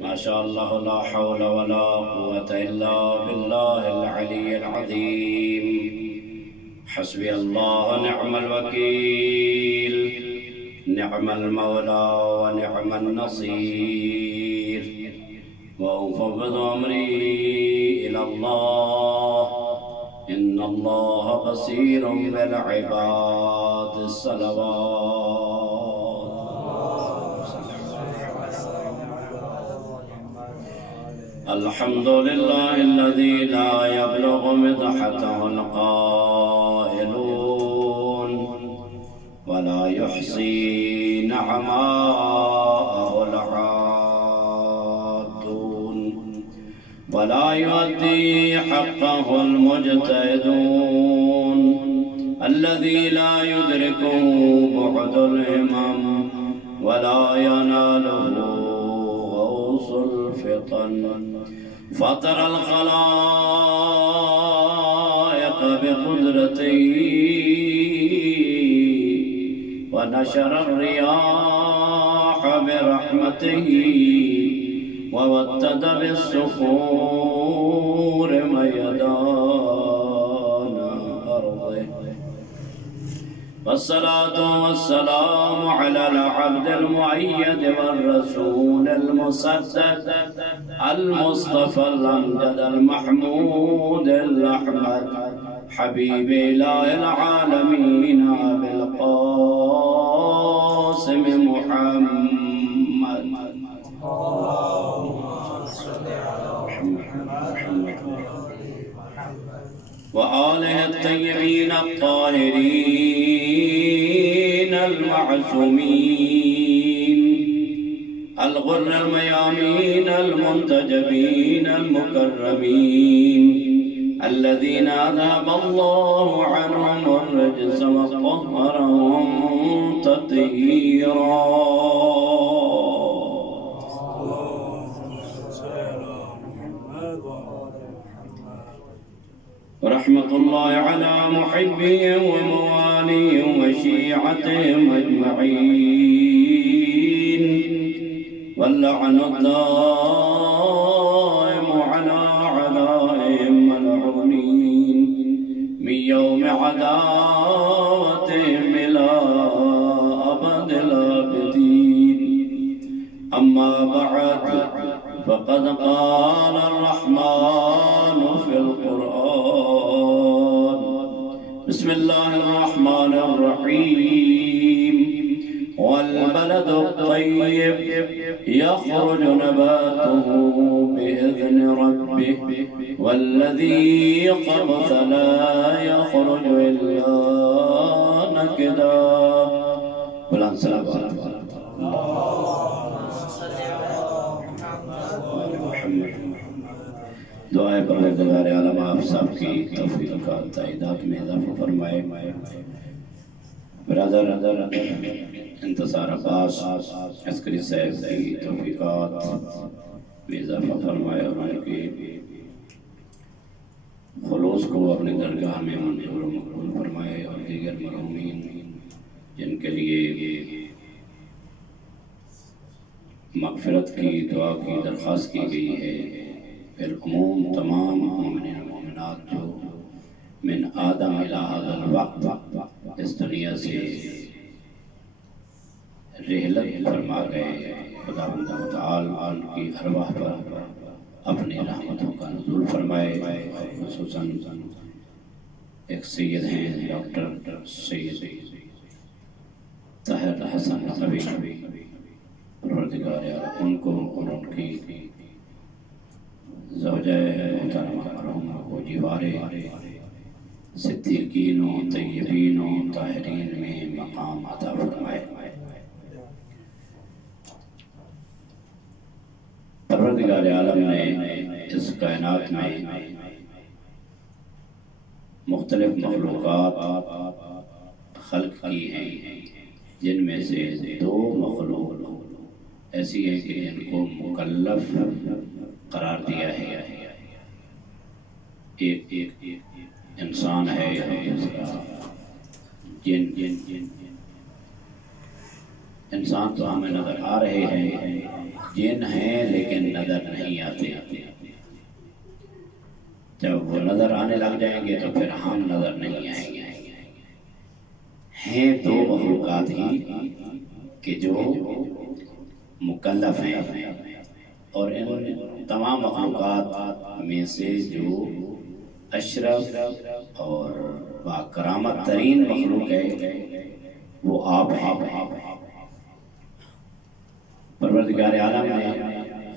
ما شاء الله لا حول ولا قوة إلا بالله العلي العظيم. حسبي الله ونعم الوكيل، نعم المولى ونعم النصير. وأفوض أمري إلى الله، إن الله بصير بالعباد. الصلوات. الحمد لله الذي لا يبلغ مدحته القائلون، ولا يحصي نعماءه العادون، ولا يؤدي حقه المجتهدون، الذي لا يدركه بعد الهمم ولا يناله غوص الفطن. فطر الخلائق بقدرته، ونشر الرياح برحمته، وودد بالصخور ميدان أرضه. والصلاة والسلام على العبد المؤيد والرسول المسدد المصطفى الأمجد المحمود الأحمد، حبيب إله العالمين أبي القاسم محمد. وآله الطيبين الطاهرين المعصومين، الغر الميامين المنتجبين المكرمين، الذين أذهب الله عنهم الرجس وطهرهم تطهيرا. ورحمة الله على محبهم ومواليهم وشيعتهم أجمعين، واللعن الدائم على أعدائهم ملعونين من يوم عداوتهم إلى أبد الآبدين. أما بعد، فقد قال الرحمن في القرآن: بسم الله الرحمن الرحيم. والبلد الطيب يخرج نباته بإذن ربه، والذي خبث لا يخرج إلا نكدا. بلند صلوات. دعائے پروردگار عالم آپ سب کی توفیق کا تائیدات میں اضافہ فرمائے. برادر انتصار عباس عسکری صاحب کی توفیقات میں اضافہ فرمائے، اور ان کے خلوص کو اپنی درگاہ میں منظور و مقبول فرمائے، اور دیگر مرحومین جن کے لیے مغفرت کی دعا کی درخواست کی گئی ہے. پھر عموم تمام مومنین و مومنات جو من آدم الى هذا الوقت اس دنیا سے رحلت فرما گئے، خداوند تعالی ان کی ارواح پر اپنی رحمتوں کا نزول فرمائے. خصوصاً ایک سید ہیں ڈاکٹر سید طاہر حسن نبی، پروردگار ان کو اور ان کی زوجہ محترمہ مرحومہ کو جوار صدیقین و طیبین و طاہرین میں مقام عطا فرمائے. پروردگار عالم نے اس کائنات میں مختلف مخلوقات خلق کی ہیں، جن میں سے دو مخلوق ایسی ہیں کہ جن کو مکلف قرار دیا ہے. ایک انسان ہے، جن انسان تو ہمیں نظر آ رہے ہیں، جن ہیں لیکن نظر نہیں آتے، جب وہ نظر آنے لگ جائیں گے تو پھر ہم نظر نہیں آئیں گے۔ ہیں دو مخلوقات ہی کہ جو مکلف ہیں، اور ان تمام مخلوقات میں سے جو اشرف اور باکرامت ترین مخلوق ہے وہ آپ ہیں۔ پروردگار عالم نے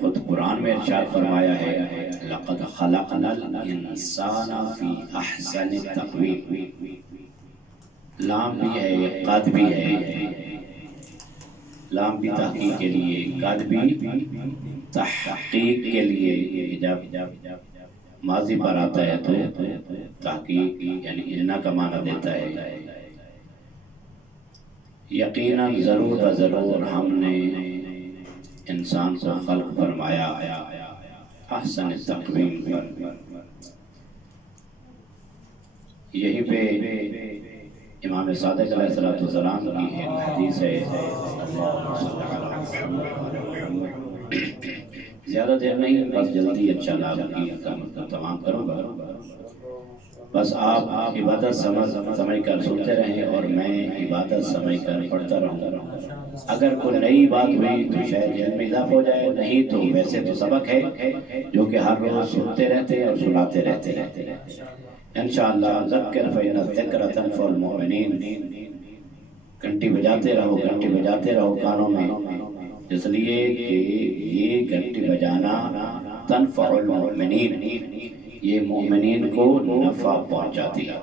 خود قرآن میں ارشاد فرمایا ہے لَقَدْ خَلَقْنَا الْإِنسَانَ فِي أَحْسَنِ تَقْوِيمٍ۔ لام بھی ہے، قد بھی ہے، لام بھی تحقیق کے لیے، قد بھی تحقیق کے لیے۔ جب ماضی پر آتا ہے تو تحقیق یعنی اننا کا معنی دیتا ہے۔ یقیناً ضرور بضرور ہم نے انسان کو خلق فرمایا احسن تقویم پر۔ یہی پہ امام صادق علیہ السلام کی ایک حدیث ہے، زیادہ دیر نہیں، بس جلدی انشاءاللہ کی تمام کروں گا۔ بس آپ عبادت سمجھ کر سنتے رہیں اور میں عبادت سمجھ کر پڑھتا رہوں۔ اگر کوئی نئی بات ہوئی تو شاید علم میں اضافہ ہو جائے، نہیں تو ویسے تو سبق ہے جو کہ ہر روز سنتے رہتے اور سناتے رہتے۔ انشاءاللہ ذکر فإن الذکر تنفع المؤمنین، گھنٹی بجاتے رہو، گھنٹی بجاتے رہو کانوں میں، اس لیے کہ یہ گھنٹی بجانا تنفع المؤمنین، یہ مومنین کو نفع پہنچاتی ہے۔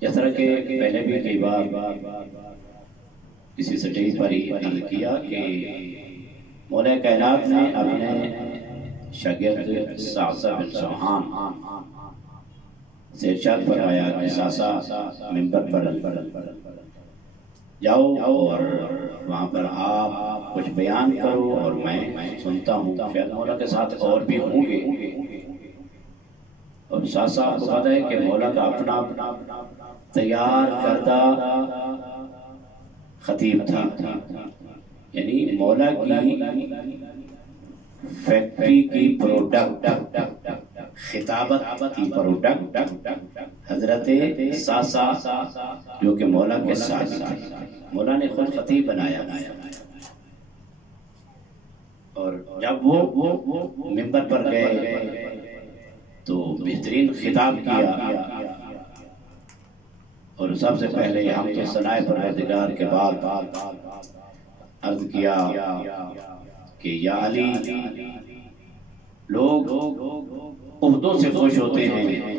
جس طرح کہ پہلے بھی کئی بار اسی سٹیج پر ہی عرض کیا کہ مولا کائنات نے اپنے شاگرد ساسا بن سمحان سے ارشاد فرمایا کہ ساسا منبر پر جاؤ اور وہاں پر آپ کچھ بیان کرو اور میں سنتا ہوں، شاید مولا کے ساتھ اور بھی ہوں گے۔ اور ساسا آپ کو پتہ ہے کہ مولا کا اپنا تیار کردہ خطیب تھا، یعنی مولا کی فیکٹری کی پروڈکٹ، خطابت کی پروڈکٹ حضرت ساسا جو کہ مولا کے ساتھ تھے، مولا نے خود خطیب بنایا۔ اور جب وہ منبر پر گئے تو بہترین خطاب کیا، اور سب سے پہلے ہم تو ثنائے پروردگار کے بعد عرض کیا کہ یا علی، لوگ عہدوں سے خوش ہوتے ہیں،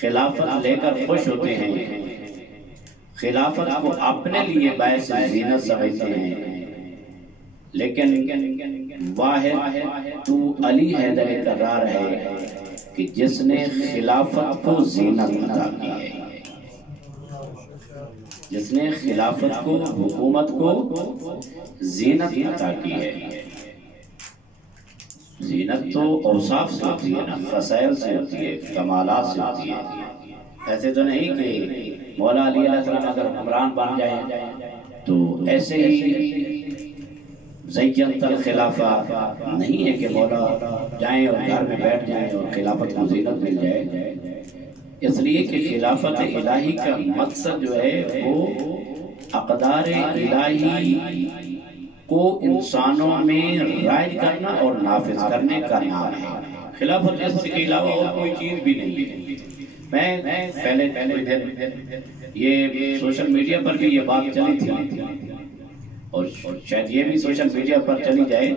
خلافت لے کر خوش ہوتے ہیں، خلافت کو اپنے لیے باعث زینت سمجھتے ہیں، لیکن واحد تو علی حیدر کرار ہے کہ جس نے خلافت کو زینت عطا کی ہے، جس نے خلافت کو، حکومت کو زینت عطا کی ہے۔ زینت تو اوصاف سے ہوتی ہے نا، فضائل سے ہوتی ہے، کمالات سے ہوتی ہے۔ ایسے تو نہیں کہ مولا علی علیہ السلام اگر حکمران بن جائیں تو ایسے ہی زینت الخلافہ نہیں ہے کہ مولا جائیں اور گھر میں بیٹھ جائیں اور خلافت کو زینت مل جائے۔ اس لیے کہ خلافت الہی کا مقصد جو ہے وہ اقدار الہی کو انسانوں میں رائج کرنا اور نافذ کرنے کا نام ہے۔ خلافت اس کے علاوہ اور کوئی چیز بھی نہیں ہے۔ میں پہلے یہ سوشل میڈیا پر بھی یہ بات چلی تھی، اور شاید یہ بھی سوشل میڈیا پر چلی جائے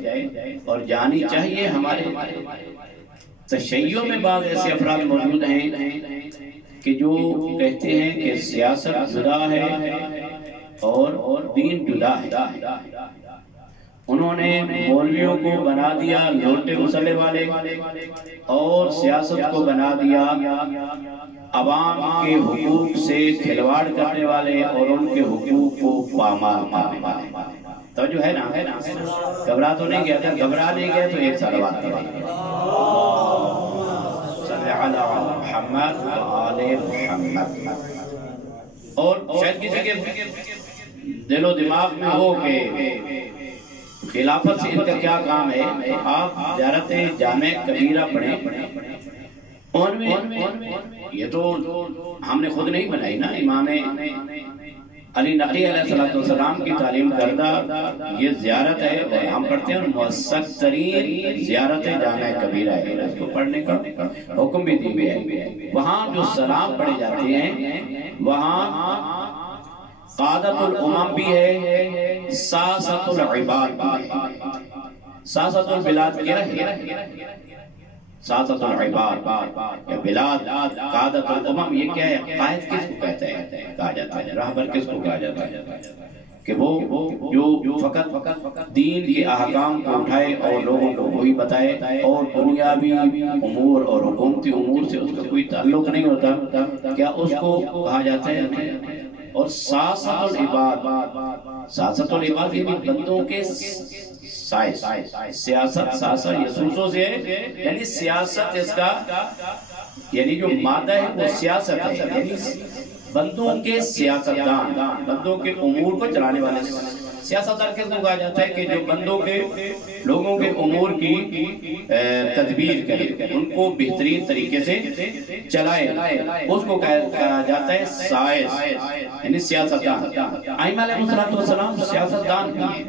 اور جانی چاہیے۔ ہمارے تشیعوں میں بعض ایسے افراد موجود ہیں کہ جو کہتے ہیں کہ سیاست جدا ہے اور دین جدا ہے۔ انہوں نے مولویوں کو بنا دیا لوٹے مسلے والے، اور سیاست کو بنا دیا عوام کے حقوق سے کھلواڑ کرنے والے اور ان کے حقوق کو پامال کرنے والے۔ توجہ ہے نا؟ گھبرا تو نہیں گیا تھا؟ گھبرا نہیں گیا تو ایک صلوات کریں، صلی علی محمد وآل محمد۔ اور شاید کسی کے دل و دماغ میں ہو کہ خلافت سے ان کا کیا کام ہے؟ آپ زیارت جامع کبیرہ پڑھیں، ان میں یہ تو ہم نے خود نہیں بنائی نا، امام علی نقی علیہ السلام کی تعلیم کردہ یہ زیارت ہے، اور ہم پڑھتے ہیں موثق ترین زیارت جامع کبیرہ ہے، اس کو پڑھنے کا حکم بھی دی گیا ہے۔ وہاں جو سلام پڑھے جاتے ہیں وہاں قادت الامم بھی ہے، ساست العباد بھی ہے۔ ساست البلاد کیا ہے؟ ساست العباد یا بلاد، قادت الامم یہ کیا ہے؟ قائد کس کو کہتا ہے؟ کہا جاتا ہے راہبر کس کو کہا جاتا ہے؟ کہ وہ جو فقط دین کے احکام کو اٹھائے اور لوگوں کو وہی بتائے، اور دنیاوی امور اور حکومتی امور سے اس کا کوئی تعلق نہیں ہوتا، کیا اس کو کہا جاتا ہے؟ اور ساست العباد، ساست العباد یہ بھی بندوں کے سائز، سیاست ساسا یسوسوں سے ہے، یعنی سیاست اس کا یعنی جو مادہ ہے وہ سیاست ہے، یعنی بندوں کے سیاستدان، بندوں کے امور کو چلانے والے۔ سیاستدان کس کو کہا جاتا ہے؟ کہ جو بندوں کے لوگوں کے امور کی تدبیر کرے، ان کو بہترین طریقے سے چلائے، اس کو کہا جاتا ہے سائز، یعنی سیاستدان۔ ائمہ علیہ السلام سیاستدان بھی ہیں،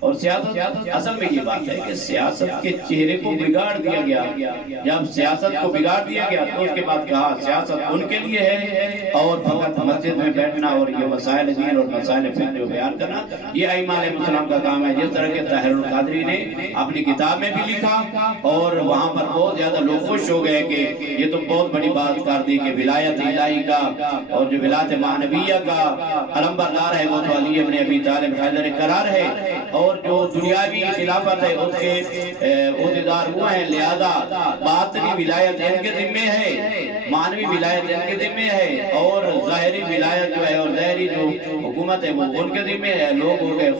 اور سیاست اصل میں یہ بات ہے کہ سیاست کے چہرے کو بگاڑ دیا گیا۔ جب سیاست کو بگاڑ دیا گیا تو اس کے بعد کہا سیاست ان کے لیے ہے، اور فقط مسجد میں بیٹھنا اور یہ مسائل دین اور مسائل فقہ جو بیان کرنا یہ ائمہ علیہ السلام کا کام ہے۔ جس طرح کے طاہر القادری نے اپنی کتاب میں بھی لکھا، اور وہاں پر بہت زیادہ لوگ خوش ہو گئے کہ یہ تو بہت بڑی بات کر دی کہ ولایت الہی کا اور جو ولایت معنویہ کا علمبردار ہے وہ تو علی ابن ابی طالب حیدر کرار ہے، اور جو دنیاوی خلافت ہے اس کے عہدیدار وہ ہیں، لہذا باطنی ولایت ان کے ذمے ہے، معنوی ولایت ان کے ذمے ہے، اور ظاہری ولایت جو ہے اور ظاہری جو حکومت ہے وہ ان کے ذمے ہے۔ لوگ ہو گئے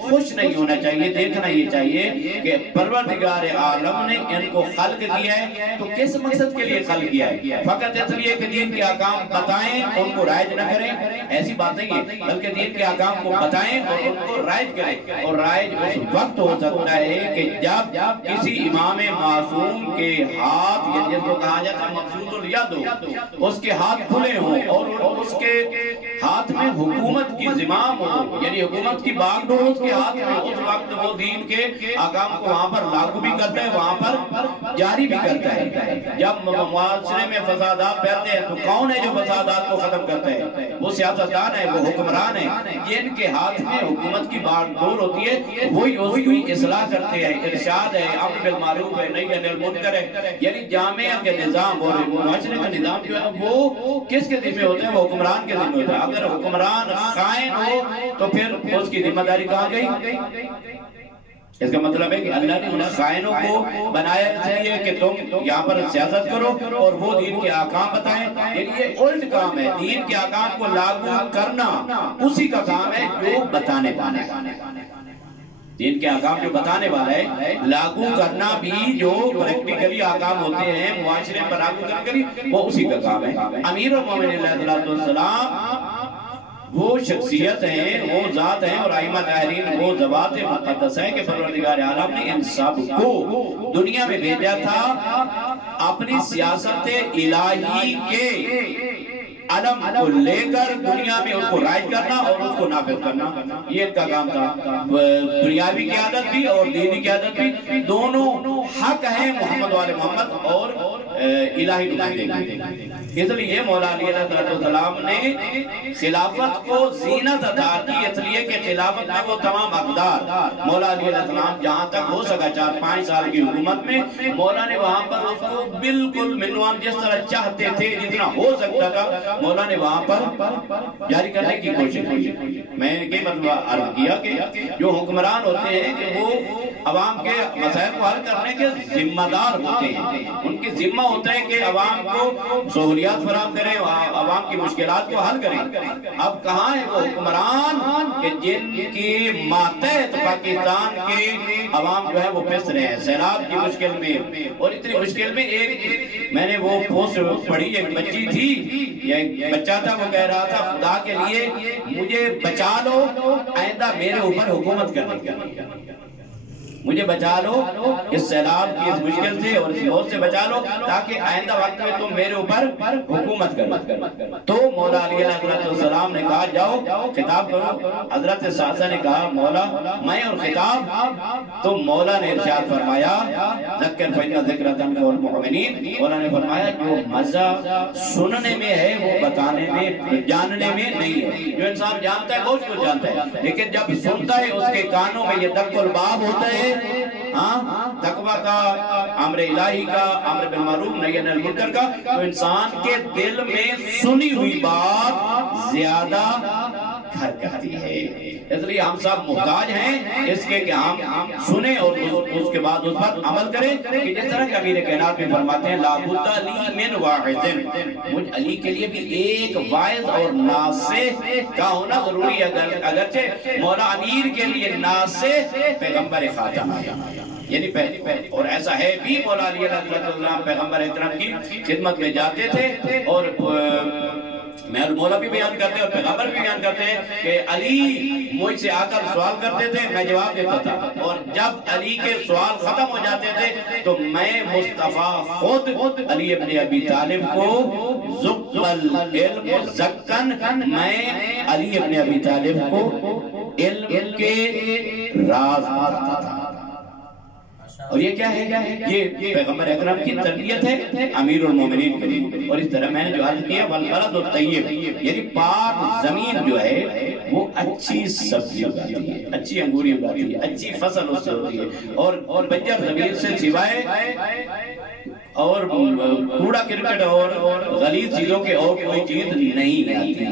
خوش نہیں ہونا چاہیے، دیکھنا یہ چاہیے کہ پروردگار عالم نے ان کو خلق کیا ہے تو کس مقصد کے لیے خلق کیا ہے؟ فقط اس لیے کہ دین کے احکام بتائیں، ان کو رائج نہ کریں، ایسی بات نہیں ہے، بلکہ دین کے احکام کو بتائیں اور ان کو رائج کریں۔ اور رائج اس وقت ہو سکتا ہے کہ جب کسی امام معصوم کے ہاتھ، جس کو کہا جاتا ہے مبسوط الید ہو، اس کے ہاتھ کھلے ہوں اور اس کے ہاتھ میں حکومت کی زمام ہو، یعنی حکومت کی باغ ڈور اس کے ہاتھ میں، اس وقت وہ دین کے احکام کو وہاں پر لاگو بھی کرتا ہے، وہاں پر جاری بھی کرتا ہے۔ جب معاشرے میں فسادات پھیلتے ہیں تو کون ہے جو فسادات کو ختم کرتا ہے؟ وہ سیاستدان ہے، وہ حکمران ہے، جن کے ہاتھ میں حکومت کی باغ ڈور ہوتی ہے، وہی اس کی اصلاح کرتے ہیں، ارشاد ہے، امر بالمعروف ہے، نہی عن المنکر ہے، یعنی جامعہ کے نظام اور معاشرے کا نظام جو ہے وہ کس کے ذمہ ہوتا ہے؟ وہ حکمران کے ذمہ ہوتا ہے۔ اگر حکمران خائن ہو تو پھر اس کی ذمہ داری کہاں گئی؟ اس کا مطلب ہے کہ اللہ نے ان خائنوں کو بنایا اس لیے کہ تم یہاں پر سیاست کرو اور وہ دین کے احکام بتائیں، یعنی یہ الٹ کام ہے، دین کے احکام کو لاگو کرنا اسی کا کام ہے جو بتانے والا ہے۔ دین کے احکام جو بتانے والا ہے، لاگو کرنا بھی جو پریکٹیکلی احکام ہوتے ہیں معاشرے پر لاگو کرنے کے وہ اسی کا کام ہے۔ امیر المومنین علیہ السلام وہ شخصیت ہیں، وہ ذات ہیں، اور ائمہ طاہرین وہ ذوات مقدس ہیں کہ پروردگار عالم نے ان سب کو دنیا میں بھیجا تھا اپنی سیاست الہی کے علم کو لے کر دنیا میں اس کو رائج کرنا اور اس کو نافذ کرنا، یہ ان کا کام تھا۔ دنیاوی قیادت بھی اور دینی قیادت بھی دونوں حق ہیں محمد والے محمد اور الہی نمائندگی۔ اس لیے مولا علی علیہ السلام نے خلافت کو زینت عطا کی، اس لیے کہ خلافت میں وہ تمام اقدار مولا علی علیہ السلام جہاں تک ہو سکا 4-5 سال کی حکومت میں مولا نے وہاں پر اس کو بالکل منوان جس طرح چاہتے تھے جتنا ہو سکتا تھا مولا نے وہاں پر جاری کرنے کی کوشش کی۔ میں یہ مطلب عرض کیا کہ جو حکمران ہوتے ہیں کہ وہ عوام کے مسائل کو حل کرنے کے ذمہ دار ہوتے ہیں، ان کی ذمہ ہوتا ہے کہ عوام کو سہولیات فراہم کریں، عوام کی مشکلات کو حل کریں۔ اب کہاں ہے وہ حکمران کہ جن کی ماتحت پاکستان کے عوام جو ہے وہ پس رہے ہیں سیلاب کی مشکل میں، اور اتنی مشکل میں ایک میں نے وہ پوسٹ پڑھی، ایک بچی تھی یا ایک بچہ تھا، وہ کہہ رہا تھا خدا کے لیے مجھے بچا لو، آئندہ میرے اوپر حکومت کرنے کے لیے۔ مجھے بچا لو اس سیلاب کی اس مشکل سے اور اس موت سے بچا لو تاکہ آئندہ وقت میں تم میرے اوپر حکومت کرو۔ تو مولا علیہ السلام نے کہا جاؤ خطاب کرو۔ حضرت سعدہ نے کہا مولا میں اور خطاب؟ تو مولا نے ارشاد فرمایا ذکر فإن ذکر تنفع المؤمنین، مولا نے فرمایا جو مزہ سننے میں ہے وہ بتانے میں جاننے میں نہیں ہے۔ جو انسان جانتا ہے وہ اس کو جانتا ہے، لیکن جب سنتا ہے اس کے کانوں میں یہ دق الباب ہوتا ہے، تقویٰ کا، امر الہی کا، امر بالمعروف نہی عن المنکر کا، تو انسان کے دل میں سنی ہوئی بات زیادہ گھر کرتی ہے۔ اس لیے ہم سب محتاج ہیں اس کے کہ ہم سنیں اور اس کے بعد اس پر عمل کریں، کہ جس طرح کہ امیر کائنات میں فرماتے ہیں لا بد لی من واعظ، مجھ علی کے لیے بھی ایک واعظ اور ناصح کا ہونا ضروری ہے، اگرچہ مولا امیر کے لیے ناصح پیغمبر خاتم ہے، یعنی اور ایسا ہے بھی مولا علی علیہ السلام پیغمبر اکرم کی خدمت میں جاتے تھے، اور مولا بھی بیان کرتے ہیں اور پیغمبر بھی بیان کرتے ہیں کہ علی مجھ سے آ کر سوال کرتے تھے، میں جواب دیتا تھا، اور جب علی کے سوال ختم ہو جاتے تھے تو میں مصطفیٰ خود علی ابن ابی طالب کو زق العلم زکن، میں علی ابن ابی طالب کو علم کے راز بتاتا تھا۔ اور یہ کیا ہے؟ یہ پیغمبر اکرم کی تربیت ہے امیر المومنین کے لیے۔ اور اس طرح میں نے جو عرض کیا والبلد الطیب، یعنی پاک زمین جو ہے وہ اچھی سبزی اگاتی ہے، اچھی انگوری اگاتی ہے، اچھی فصل اس سے ہوتی ہے، اور بنجر زمین سے سوائے اور کوڑا کرکٹ اور غلیظ چیزوں کے اور کوئی چیز نہیں آتی۔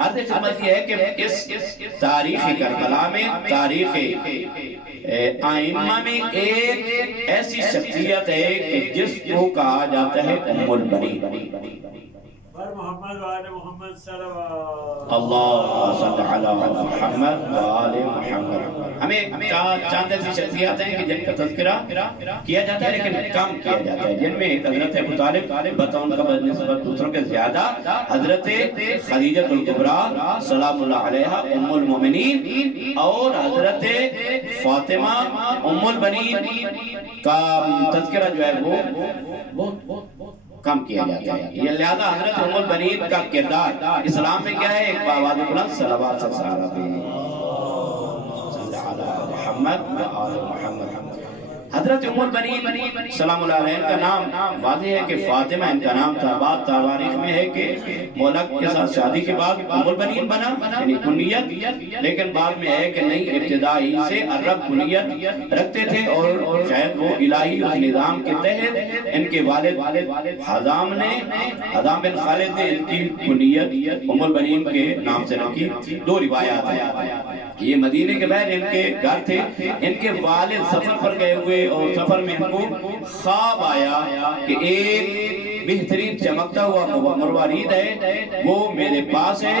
عرض خدمت یہ ہے کہ اس تاریخ کربلا میں، تاریخ آئمہ میں ایک ایسی شخصیت ہے کہ جس کو کہا جاتا ہے ام البنین۔ محمد وآل محمد صلی اللہ صلی علی محمد وآل محمد۔ ہمیں چاند ایسی شخصیات ہیں کہ جن کا تذکرہ کیا جاتا ہے لیکن کم کیا جاتا ہے، جن میں حضرت ابو طالب بطون کا بنسبت دوسروں کے زیادہ، حضرت خدیجہ الکبریٰ سلام اللہ علیہا ام المومنین، اور حضرت فاطمہ ام البنین کا تذکرہ جو ہے وہ کم کیا جاتا ہے۔ یہ لہذا حضرت ام البنین کا کردار اسلام میں کیا ہے؟ ایک باواز بلند صلوات سے سارا دے محمد و محمد۔ حضرت ام البنین سلام اللہ علیہ کا نام واضح ہے کہ فاطمہ ان کا نام تھا، بعد تواریخ میں ہے کہ مولا کے ساتھ شادی کے بعد ام البنین بنا، یعنی کنیت، لیکن بعد میں ہے کہ نہیں ابتدائی سے عرب کنیت رکھتے تھے، اور شاید وہ الہی اس نظام کے تحت ان کے والد حضام بن خالد نے ان کی کنیت ام البنین کے نام سے رکھی۔ دو روایات ہیں، یہ مدینے کے بعد ان کے گھر تھے، ان کے والد سفر پر گئے ہوئے اور سفر میں ان کو خواب آیا کہ ایک بہترین چمکتا ہوا مروارید ہے، وہ میرے پاس ہے،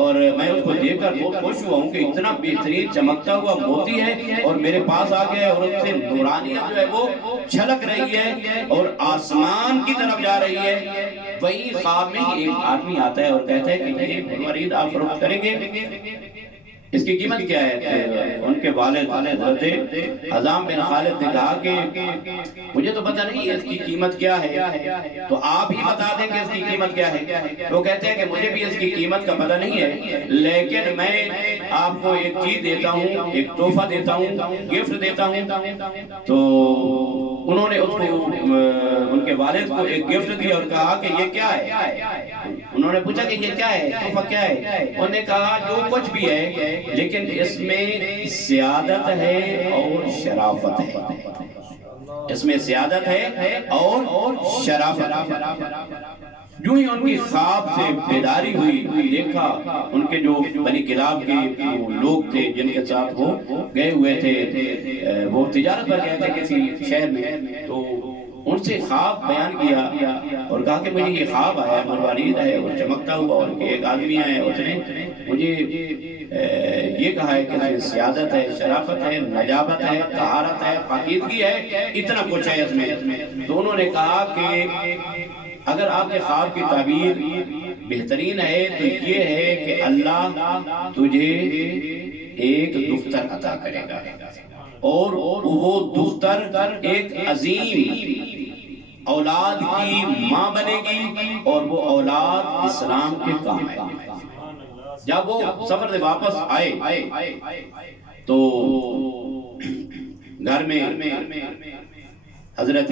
اور میں اس کو دیکھ کر بہت خوش ہوا ہوں کہ اتنا بہترین چمکتا ہوا موتی ہے اور میرے پاس آ گیا ہے، اور اس سے نورانیت جو ہے وہ چھلک رہی ہے اور آسمان کی طرف جا رہی ہے۔ وہی خواب میں ایک آدمی آتا ہے اور کہتا ہے کہ یہ مروارید آپ فروخت کریں گے، اس کی قیمت کیا ہے؟ ان کے والد حضرت حضام بن خالد نے کہا کہ مجھے تو پتہ نہیں ہے اس کی قیمت کیا ہے، تو آپ ہی بتا دیں کہ اس کی قیمت کیا ہے۔ وہ کہتے ہیں کہ مجھے بھی اس کی قیمت کا پتہ نہیں ہے، لیکن میں آپ کو ایک چیز دیتا ہوں، ایک تحفہ دیتا ہوں، گفٹ دیتا ہوں۔ تو انہوں نے اس کو ان کے والد کو ایک گفٹ دیا اور کہا کہ یہ کیا ہے؟ انہوں نے پوچھا کہ یہ کیا ہے، تحفہ کیا ہے؟ انہوں نے کہا جو کچھ بھی ہے لیکن اس میں سیادت ہے اور شرافت ہے، اس میں سیادت ہے اور شرافت ہے۔ جو ہی ان کی خواب سے بیداری ہوئی، دیکھا ان کے جو بنی کلاب کے لوگ تھے جن کے ساتھ وہ گئے ہوئے تھے، وہ تجارت پر گئے تھے کسی شہر میں، تو ان سے خواب بیان کیا اور کہا کہ مجھے یہ خواب آیا، مروارید ہے اور چمکتا ہوا، اور ایک آدمی آیا، اس نے مجھے یہ کہا ہے کہ اس میں سیادت ہے، شرافت ہے، نجابت ہے، طہارت ہے، پاکیزگی ہے، اتنا کچھ ہے اس میں۔ تو انہوں نے کہا کہ اگر آپ کے خواب کی تعبیر بہترین ہے تو یہ ہے کہ اللہ تجھے ایک دختر عطا کرے گا، اور وہ دختر ایک عظیم اولاد کی ماں بنے گی اور وہ اولاد اسلام کے کام آئے گی۔ جب وہ سفر سے واپس آئے تو گھر میں حضرت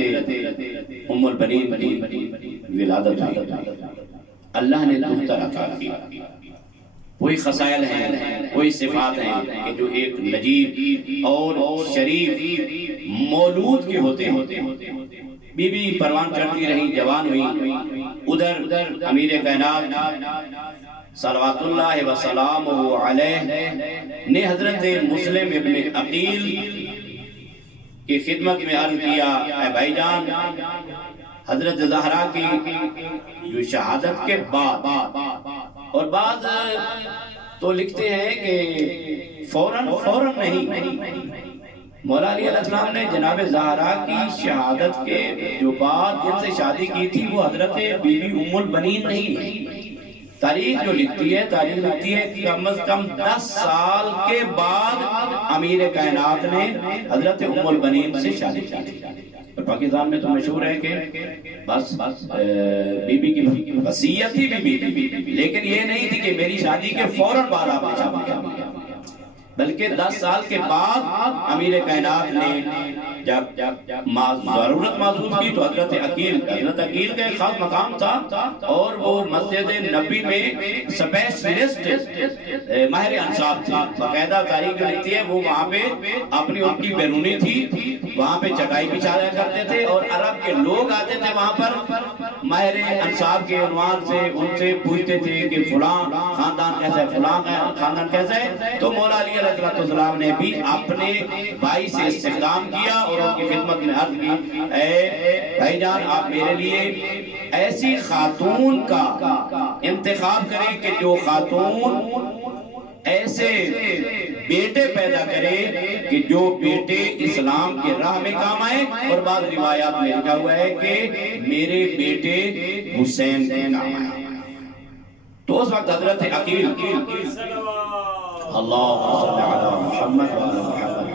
ام البنین کی ولادت ہوئی۔ اللہ نے دختر عطا کیا۔ وہی خصائل ہیں، وہی صفات ہیں کہ جو ایک نجیب اور شریف مولود کے ہوتے ہیں۔ بی بی پروان چڑھتی رہی، جوان ہوئی۔ ادھر امیر کائنات صلوات اللہ وسلامہ علیہ نے حضرت مسلم ابن عقیل کی خدمت میں عرض کیا، اے بھائی جان، حضرت زہرا کی جو شہادت کے بعد، اور بعض تو لکھتے ہیں کہ فوراً نہیں، مولا علی علیہ السلام نے جناب زہرا کی شہادت کے جو بعد جن سے شادی کی تھی وہ حضرت بی بی ام البنین نہیں ہے۔ تاریخ جو لکھتی ہے کم از کم 10 سال کے بعد امیر کائنات نے حضرت ام البنین سے شادی کی۔ اور پاکستان میں تو مشہور ہے کہ بس بی بی کی وصیت تھی بی بی، لیکن یہ نہیں تھی کہ میری شادی کے فوراً بعد آپ نے شادی کیا، بلکہ 10 سال کے بعد امیر کائنات نے جب ضرورت محسوس کی تو حضرت عقیل کا ایک خاص مقام تھا، اور وہ مسجد نبی میں سپیشلسٹ ماہر انصاب تھے۔ باقاعدہ تاریخ جو لکھتی ہے وہ وہاں پہ اپنی ان کی بیرونی تھی، وہاں پہ چٹائی بچھایا کرتے تھے، اور عرب کے لوگ آتے تھے وہاں پر ماہر انصاب کے عنوان سے ان سے پوچھتے تھے کہ فلاں خاندان کیسا ہے، فلاں خاندان کیسا ہے۔ تو مولا علی علیہ السلام نے بھی اپنے بھائی سے استخدام کیا اور ان کی خدمت میں عرض کی، اے بھائی جان، آپ میرے لیے ایسی خاتون کا انتخاب کریں کہ جو خاتون ایسے بیٹے پیدا کرے کہ جو بیٹے اسلام کے راہ میں کام آئے۔ اور بعض روایات میں لکھا ہوا ہے کہ میرے بیٹے حسین کے کام آئے۔ تو اس وقت حضرت عقیل اللہ صلی علی محمد وعلی محمد،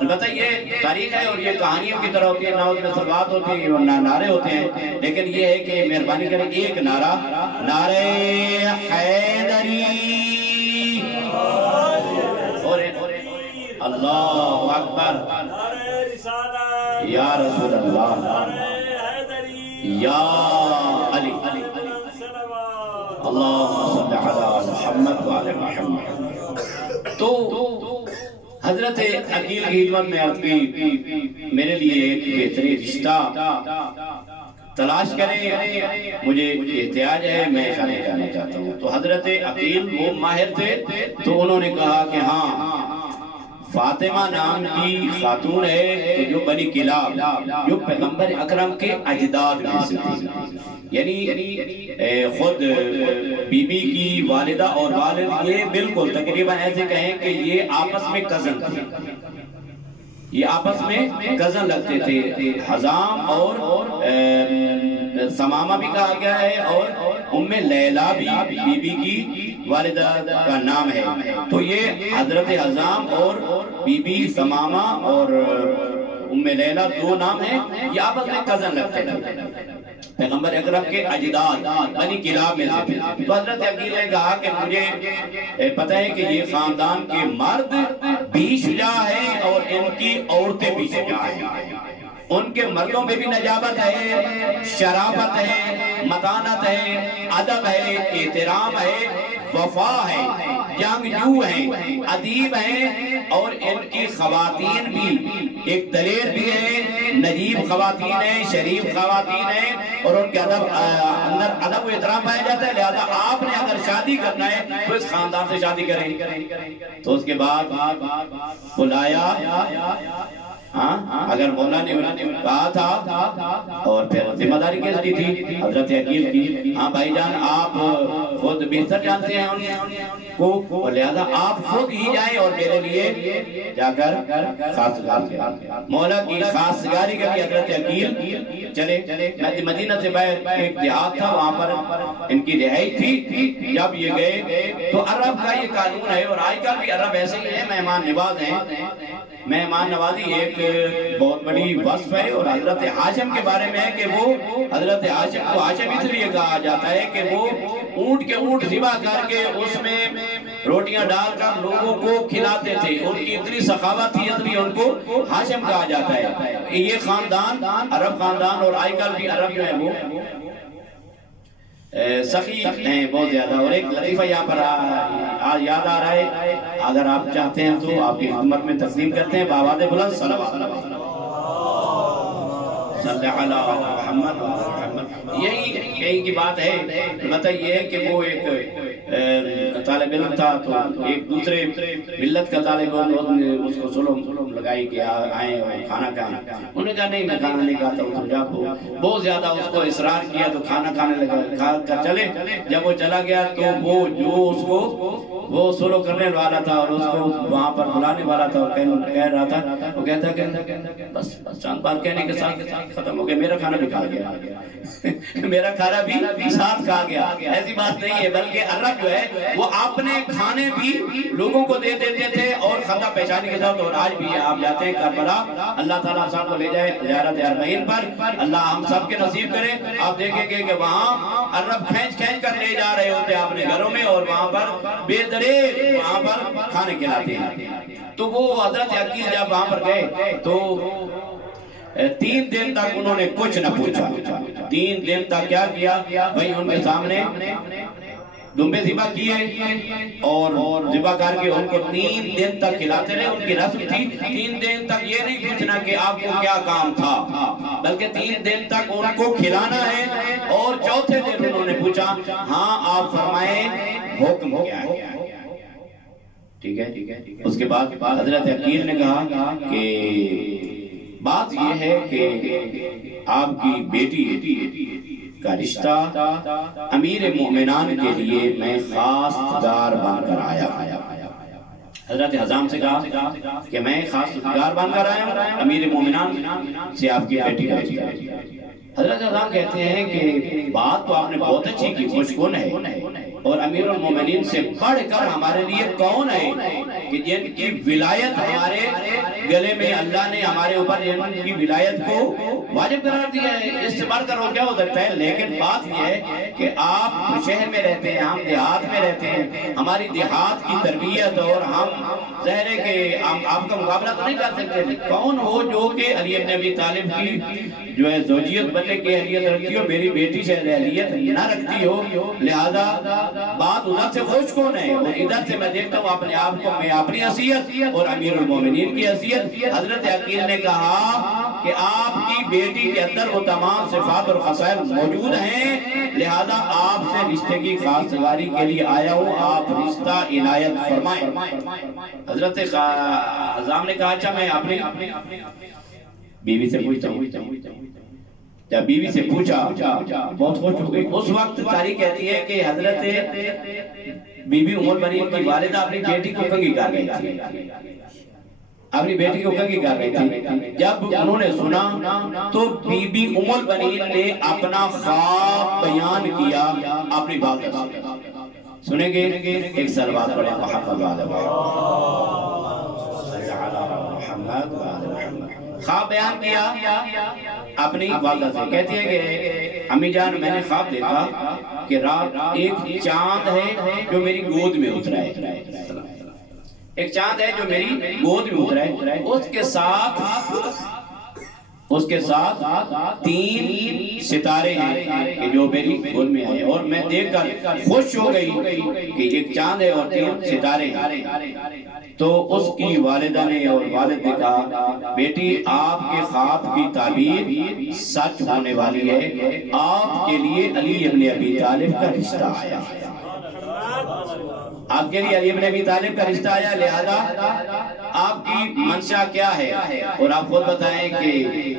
البتہ یہ تاریخ ہے اور یہ کہانیوں کی طرح ہوتی ہے، نہ اس میں سلوات ہوتی ہے نہ نعرے ہوتے ہیں، لیکن یہ ہے کہ مہربانی کریں ایک نعرہ، نعرہ حیدری، اور اللہ اکبر، یا رسول اللہ، یا علی، اللہم صلی علی محمد وعلی محمد۔ تو حضرت عقیل کی خدمت میں عرض کی، میرے لیے ایک بہترین رشتہ تلاش کریں، مجھے احتیاج ہے، میں شادی کرنا چاہتا ہوں۔ تو حضرت عقیل وہ ماہر تھے، تو انہوں نے کہا کہ ہاں، فاطمہ نام کی خاتون ہے جو بنی کلاب، جو پیغمبر اکرم کے اجداد میں سے تھی، یعنی خود بی بی کی والدہ اور والد یہ بالکل تقریباً ایسے کہیں کہ یہ آپس میں کزن تھے، یہ آپس میں کزن لگتے تھے۔ حزام اور ثمامہ بھی کہا گیا ہے، اور ام لیلہ بھی بی بی کی والدہ کا نام ہے۔ تو یہ حضرت حزام اور بی بی ثمامہ اور ام لیلہ دو نام ہیں، یہ آپس میں کزن لگتے تھے، پیغمبر اکرم کے اجداد بنی کلاب میں سے۔ تو حضرت عقیل نے کہا کہ مجھے پتہ ہے کہ یہ خاندان کے مرد بھی شجاع ہیں اور ان کی عورتیں بھی شجاع ہیں، ان کے مردوں میں بھی نجابت ہے، شرافت ہے، متانت ہے، ادب ہے، احترام ہے، وفا ہے، جنگجو ہیں، ادیب ہیں، اور ان کی خواتین بھی ایک دلیر بھی ہیں، نجیب خواتین ہیں، شریف خواتین ہیں، اور ان کے اندر ادب و احترام پایا جاتا ہے۔ لہذا آپ نے اگر شادی کرنا ہے تو اس خاندان سے شادی کریں۔ تو اس کے بعد بلایا، اگر مولا نے کہا تھا، اور پھر ذمہ داری کس کی تھی؟ حضرت عقیل کی۔ ہاں بھائی جان، آپ خود بہتر جانتے ہیں کو، لہذا آپ خود ہی جائیں اور میرے لیے جا کر خاصگار کے مولا کی خاصگاری کے لیے حضرت عقیل چلے۔ مدینہ سے باہر ایک دیہات تھا، وہاں پر ان کی رہائی تھی۔ جب یہ گئے تو عرب کا یہ قانون ہے، اور آج کل بھی عرب ایسے ہی ہیں، مہمان نواز ہیں، مہمان نوازی ایک بہت بڑی وصف ہے، اور حضرت ہاشم کے بارے میں ہے کہ وہ حضرت ہاشم کو ہاشم اس لیے کہا جاتا ہے کہ وہ اونٹ کے اونٹ ذبح کر کے اس میں روٹیاں ڈال کر لوگوں کو کھلاتے تھے، ان کی اتنی سخاوت تھی، اتنی ان کو ہاشم کہا جاتا ہے۔ یہ خاندان عرب خاندان، اور آج کل بھی عرب جو ہے وہ سخی ہیں بہت زیادہ۔ اور ایک لطیفہ یہاں پر یاد آ رہا ہے، اگر آپ چاہتے ہیں تو آپ کی خدمت میں تقسیم کرتے ہیں بآواز بلند صلوات صلی علی محمد۔ یہی کی بات ہے، مطلب یہ ہے کہ وہ ایک طالب علم تھا، تو ایک دوسرے ملت کا طالب علم نے اس کو ظلم لگائی کہ آئیں اور کھانا کھائیں۔ انہوں نے کہا نہیں میں کھانا نہیں کھاتا ہوں، تو جب بہت زیادہ اس کو اصرار کیا تو کھانا کھانے لگا، کھا کر چلے۔ جب وہ چلا گیا تو وہ جو اس کو وہ سلو کرنے والا تھا اور اس کو وہاں پر بلانے والا تھا، وہ کہہ رہا تھا، وہ کہتا کہ بس چند بار کہنے کے ساتھ ختم ہو گیا، میرا کھانا بھی کھا گیا میرا کھانا بھی ساتھ کھا گیا۔ ایسی بات نہیں ہے، بلکہ عرب جو ہے وہ اپنے کھانے بھی لوگوں کو دے دیتے تھے اور خطا پیشانی کے ساتھ۔ اور آج بھی آپ جاتے ہیں کربلا، اللہ تعالیٰ صاحب کو لے جائے زیارت اربعین پر، اللہ ہم سب کے نصیب کرے، آپ دیکھیں گے کہ وہاں عرب کھینچ کر لے جا رہے ہوتے اپنے گھروں میں، اور وہاں پر بے دریغ وہاں پر کھانے کھلاتے ہیں۔ تو وہ حضرت عقیل جب وہاں پر گئے تو 3 دن تک انہوں نے کچھ نہ پوچھا۔ 3 دن تک کیا کیا بھائی، ان کے سامنے دمبے ذبح کیے اور ذبح کر کے ان کو 3 دن تک کھلاتے رہے۔ ان کی رسم تھی 3 دن تک یہ نہیں پوچھنا کہ آپ کو کیا کام تھا، بلکہ 3 دن تک ان کو کھلانا ہے۔ اور چوتھے دن انہوں نے پوچھا ہاں آپ فرمائیں حکم کیا ہے، ٹھیک ہے۔ اس کے بعد حضرت عقیل نے کہا کہ بات یہ ہے کہ آپ کی بیٹی کا رشتہ امیر مومنان کے لیے میں خاص گار بن کر آیا۔ حضرت حزام سے کہا کہ میں خاص گار بن کر آیا ہوں، امیر مومنان سے آپ کی بیٹی کا رشتہ۔ حضرت حزام کہتے ہیں کہ بات تو آپ نے بہت اچھی کی، خوش کن ہے، اور امیر المومنین سے بڑھ کر ہمارے لیے کون ہے کہ جن کی ولایت ہمارے گلے میں اللہ نے ہمارے اوپر جن کی ولایت کو واجب قرار دیا ہے، اس سے بڑھ کر وہ کیا ہو سکتا ہے۔ لیکن بات یہ ہے کہ آپ شہر میں رہتے ہیں، ہم دیہات میں رہتے ہیں، ہماری دیہات کی تربیت، اور ہم ظاہر ہے کہ آپ کا مقابلہ تو نہیں کر سکتے۔ کون ہو جو کہ علی بن ابی طالب کی جو ہے زوجیت بننے کی اہلیت رکھتی ہو، میری بیٹی سے اہلیت نہ رکھتی ہو، لہذا بات ادھر سے خوش کون ہے، اور ادھر سے میں دیکھتا ہوں اپنے آپ کو، میں اپنی حیثیت اور امیر المومنین کی حیثیت۔ حضرت عقیل نے کہا کہ آپ کی بیٹی کے اندر وہ تمام صفات اور خصائل موجود ہیں، لہذا آپ سے رشتے کی خواستگاری کے لیے آیا ہوں، آپ رشتہ عنایت فرمائیں۔ حضرت حزام نے کہا اچھا میں اپنی بیوی سے پوچھتا ہوں۔ جب بیوی سے پوچھا بہت خوش ہو گئی۔ اس وقت تاریخ کہتی ہے کہ حضرت بی بی ام المؤمنین کی والدہ اپنی بیٹی کو کنگھی کر رہی تھی، اپنی بیٹی کو کنگھی کر رہی تھی۔ جب انہوں نے سنا تو بی بی ام المؤمنین نے اپنا خواب بیان کیا اپنی والدہ سے۔ سنیں گے ایک صلوات پڑھیں محمد والے خواب بیان کیا اپنی والدہ سے۔ کہتی ہے کہ امی جان میں نے خواب دیکھا کہ رات ایک چاند ہے جو میری گود میں اترا ہے، ایک چاند ہے جو میری گود میں اترا ہے، اس کے ساتھ 3 ستارے ہیں کہ جو میری گود میں آئے، اور میں دیکھ کر خوش ہو گئی کہ ایک چاند ہے اور 3 ستارے ہیں۔ تو اس کی والدہ نے اور والد نے کہا بیٹی آپ کے خواب کی تعبیر سچ ہونے والی ہے، آپ کے لیے علی ابن ابی طالب کا رشتہ آیا، آپ کے لیے علی ابن ابی طالب کا رشتہ آیا، لہذا آپ کی منشا کیا ہے؟ اور آپ خود بتائیں کہ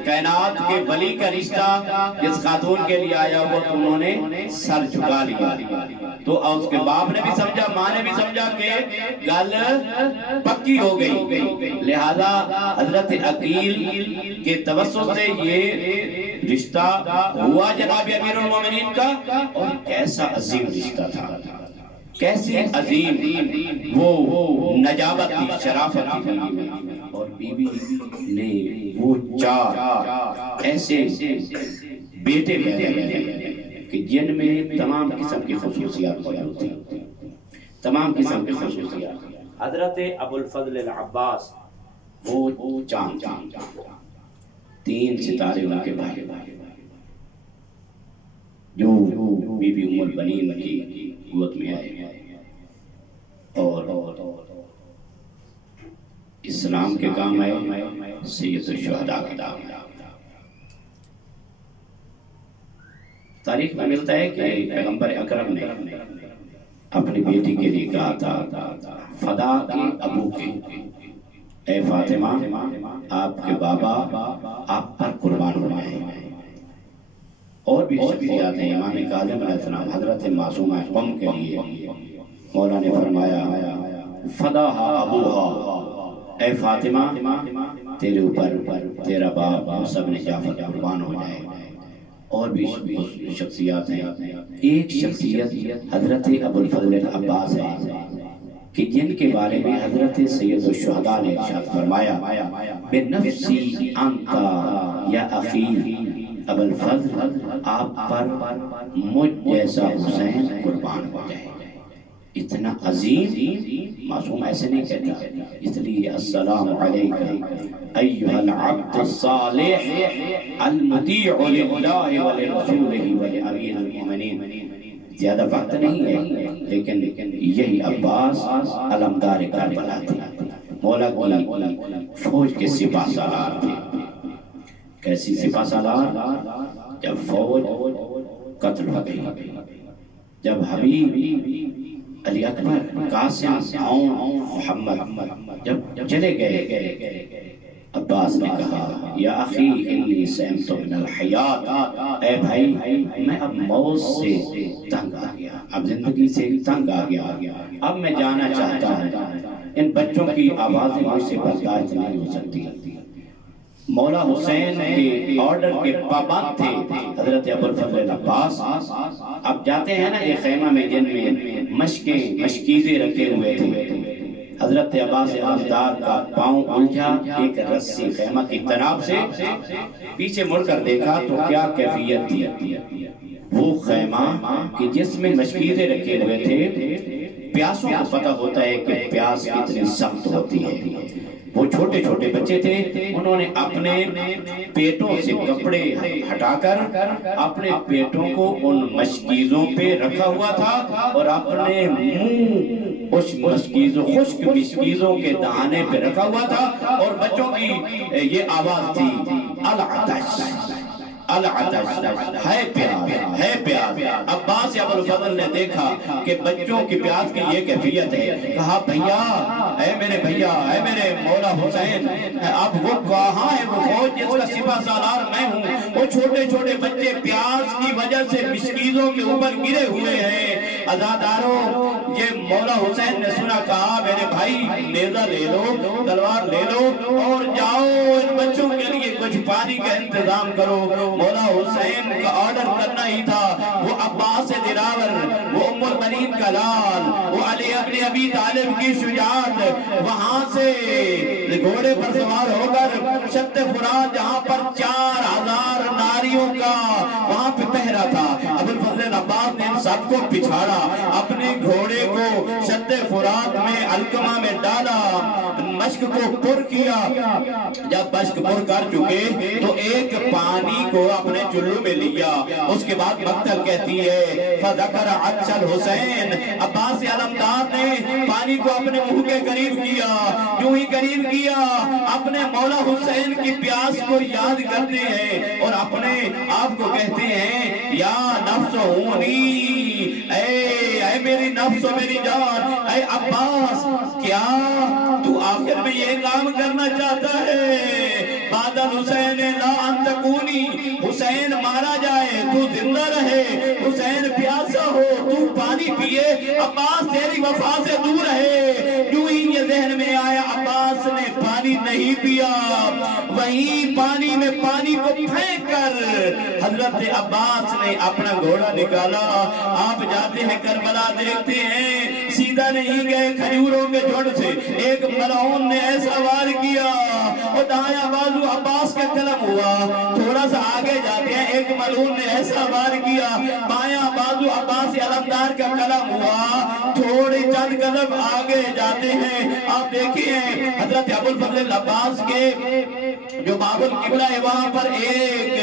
کائنات کے ولی کا رشتہ جس خاتون کے لیے آیا وہ تو انہوں نے سر جھکا لیا۔ تو اس کے باپ نے بھی سمجھا، ماں نے بھی سمجھا کہ گل پکی ہو گئی، لہذا حضرت عقیل کے توسط سے یہ رشتہ ہوا جناب امیر المومنین کا، اور کیسا عظیم رشتہ تھا۔ کیسی عظیم وہ نجابت تھی، شرافت تھی بیوی میں، اور بیوی نے وہ 4 ایسے بیٹے پیدا کیے کہ جن میں تمام قسم کی خصوصیات موجود تھی، تمام قسم کی خصوصیات۔ حضرت ابو الفضل العباس وہ چاند، 3 ستارے ان کے بھائی، جو بی بی ام البنین کی گود میں آئے اور اسلام کے کام آئے، سید الشہداء کے کام آئے۔ تاریخ میں ملتا ہے کہ پیغمبر اکرم نے اپنی بیٹی کے لیے کہا تھا، فدا کے ابو کے، اے فاطمہ آپ کے بابا آپ پر قربان ہو جائیں۔ اور بھی شخصیات ہیں، امام کاظم علیہ السلام، حضرت معصومہ قم کے لیے مولا نے فرمایا فداہا ابوہا، اے فاطمہ تیرے اوپر تیرا باپ مصعب بن جعفر قربان ہو جائے۔ اور بھی شخصیات ہیں، ایک شخصیت حضرت ابو الفضل العباس ہے کہ جن کے بارے میں حضرت سید الشہداء نے ارشاد فرمایا بنفسی انتا یا اخی ابو الفضل، آپ پر مجھ جیسا حسین قربان ہو جائے۔ اتنا عظیم معصوم ایسے نہیں کہتا، اس لیے السلام علیکہ ایہا العبد الصالح المطیع للہ ولرسولہ ولامیر المؤمنین۔ زیادہ وقت نہیں ہے، لیکن یہی عباس علمدار کربلا تھے، مولا کی فوج کے سپاہ سالار تھے۔ کیسی سپاہ سالار؟ جب فوج قتل ہو گئی، جب حبیب علی اکبر قاسم محمد جب چلے گئے، عباس نے کہا یا اخی انی سئمت من الحیات، اے بھائی میں اب موت سے تنگ آ گیا، اب زندگی سے تنگ آ گیا، اب میں جانا چاہتا ہوں، ان بچوں کی آوازیں مجھ سے برداشت نہیں ہو سکتی۔ مولا حسین کے آرڈر کے پابند تھے حضرت ابو الفضل العباس۔ اب جاتے ہیں نا ایک خیمہ میں جن میں مشکیزیں رکھے ہوئے تھے، حضرت عباس علمدار کا پاؤں الجھا ایک رسی خیمہ کی طرف سے، پیچھے مڑ کر دیکھا تو کیا کیفیت تھی، وہ خیمہ کہ جس میں مشکیزیں رکھے ہوئے تھے، پیاسوں کو پتہ ہوتا ہے کہ پیاس کتنی سخت ہوتی ہے۔ وہ چھوٹے چھوٹے بچے تھے، انہوں نے اپنے پیٹوں سے کپڑے ہٹا کر اپنے پیٹوں کو ان مشکیزوں پہ رکھا ہوا تھا اور اپنے منہ اس خشک مشکیزوں کے دہانے پہ رکھا ہوا تھا، اور بچوں کی یہ آواز تھی العطش العطش، ہے پیاس ہے پیاس۔ عباس ابو الفضل نے دیکھا کہ بچوں کی پیاس کی یہ کیفیت ہے، کہا بھیا، اے میرے بھیا، اے میرے مولا حسین، اب وہ کہاں ہے وہ فوج جس کا سپاہ سالار میں ہوں؟ وہ چھوٹے چھوٹے بچے پیاس کی وجہ سے مشکیزوں کے اوپر گرے ہوئے ہیں۔ عزاداروں، یہ مولا حسین نے سنا، کہا میرے بھائی نیزہ لے لو، تلوار لے لو اور جاؤ ان بچوں کے لیے کچھ پانی کا انتظام کرو۔ مولا حسین کا آرڈر کرنا ہی تھا، وہ عباس دلاور، وہ ام البنین کا لال، وہ علی ابن ابی طالب کی شجاعت، وہاں سے گھوڑے پر سوار ہو کر شط فرات جہاں پر 4000 ناریوں کا وہاں پہ پہرا تھا، ابو الفضل عباس نے ان سب کو پچھاڑا، اپنے گھوڑے کو شط فرات میں علقمہ میں ڈالا، مشک کو پر کیا۔ جب مشک پر کر چکے تو ایک پانی کو اپنے چلو میں لیا، اس کے بعد مقتل کہتی ہے فذکر عطش الحسین، عباس علمدار نے پانی کو اپنے منہ کے قریب کیا، یوں ہی قریب کیا، اپنے مولا حسین کی پیاس کو یاد کرتے ہیں اور اپنے آپ کو کہتے ہیں یا نفس ہونی، اے میری نفس و میری جان، اے عباس، کیا تو آخر میں یہ کام کرنا چاہتا ہے؟ بعد الحسین لا ان تکونی، حسین مارا جائے تو زندہ رہے، حسین پیاسا ہو تو پانی پیے، عباس تیری وفا سے دور رہے۔ یوں ہی یہ ذہن میں آیا، عباس نے پانی نہیں پیا، وہیں پانی میں پانی کو پھینک کر حضرت عباس نے اپنا گھوڑا نکالا۔ آپ جاتے ہیں کربلا، دیکھتے ہیں سیدھا نہیں گئے، کھجوروں کے جھڑ سے ایک ملعون نے ایسا وار کیا اور دایاں بازو عباس کا قلم ہوا۔ تھوڑا سا آگے جاتے ہیں، ایک ملعون نے ایسا وار کیا، بایاں بازو عباس علمدار کا قلم ہوا۔ تھوڑے چند قدم آگے جاتے ہیں، آپ دیکھیے حضرت ابوالفضل العباس کے جو باب القبلہ ہے وہاں پر ایک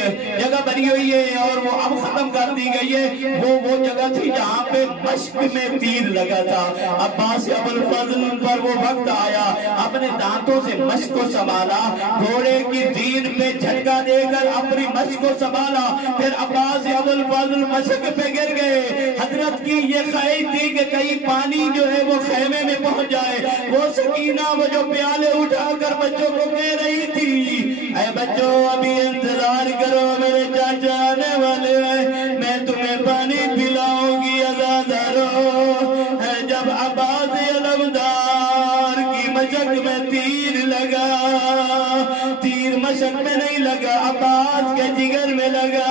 جگہ بنی ہوئی ہے اور وہ اب ختم کر دی گئی ہے، وہ جگہ تھی جہاں پہ مشق میں تیر لگا تھا۔ عباس ابوالفضل پر وہ وقت آیا، اپنے دانتوں سے مشق کو سنبھالا، گھوڑے کی دین پہ جھٹکا دے کر اپنی مشق کو سنبھالا، پھر عباس ابوالفضل مشق پہ گر گئے۔ حضرت کی یہ خواہش تھی کہ کہیں پانی جو ہے وہ خیمے میں پہنچ جائے۔ وہ سکینہ وہ جو پیالے اٹھا کر بچوں کو کہہ رہی تھی، اے بچوں ابھی انتظار کرو، میرے چاچا آنے والے ہیں، میں تمہیں پانی پلاؤں گی، آزادہ رہو۔ جب عباس علمدار کی مشق میں تیر لگا، تیر مشق میں نہیں لگا، عباس کے جگر میں لگا،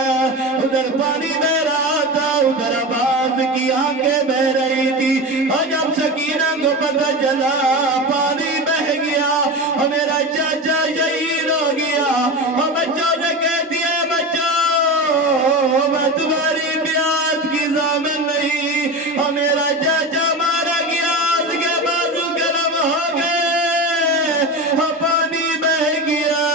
ادھر پانی بہ رہا تھا، ادھر عباس کی آنکھیں بہ رہی تھی، اور جب سکینہ کو پتہ چلا پانی بہ گیا اور میرا چاچا شہید ہو گیا، اور بچوں سے کہتی ہے بچوں میں تمہاری پیاس کی ضامن نہیں، اور میرا چاچا مارا گیا، اس کے بازو قلم ہو گئے اور پانی بہ گیا،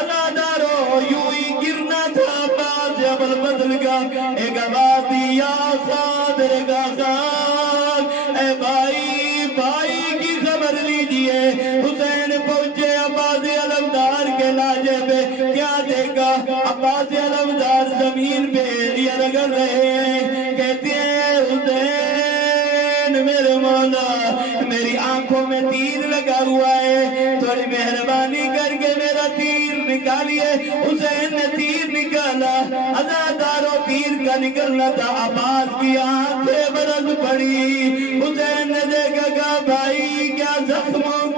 ازادارو یوں ہی گرنا تھا عباس ابوالفضل کا۔ ایک آواز دی یا صادر کا خاک، اے بھائی بھائی کی خبر لیجئے، حسین پہنچے عباس علمدار کے لاجے پہ، کیا دیکھا عباس علمدار زمین پہ ایڑیاں رگڑ رہے ہیں، کہتے ہیں حسین میرے مولا میری آنکھوں میں تیر لگا ہوا ہے، تھوڑی مہربانی کر کے میرا تیر نکالیے۔ حسین نے تیر نکالا، ازادارو تیر کا نکلنا تھا، عباس کی آنکھیں برس پڑی۔ حسین نے دیکھا کہ بھائی کیا زخموں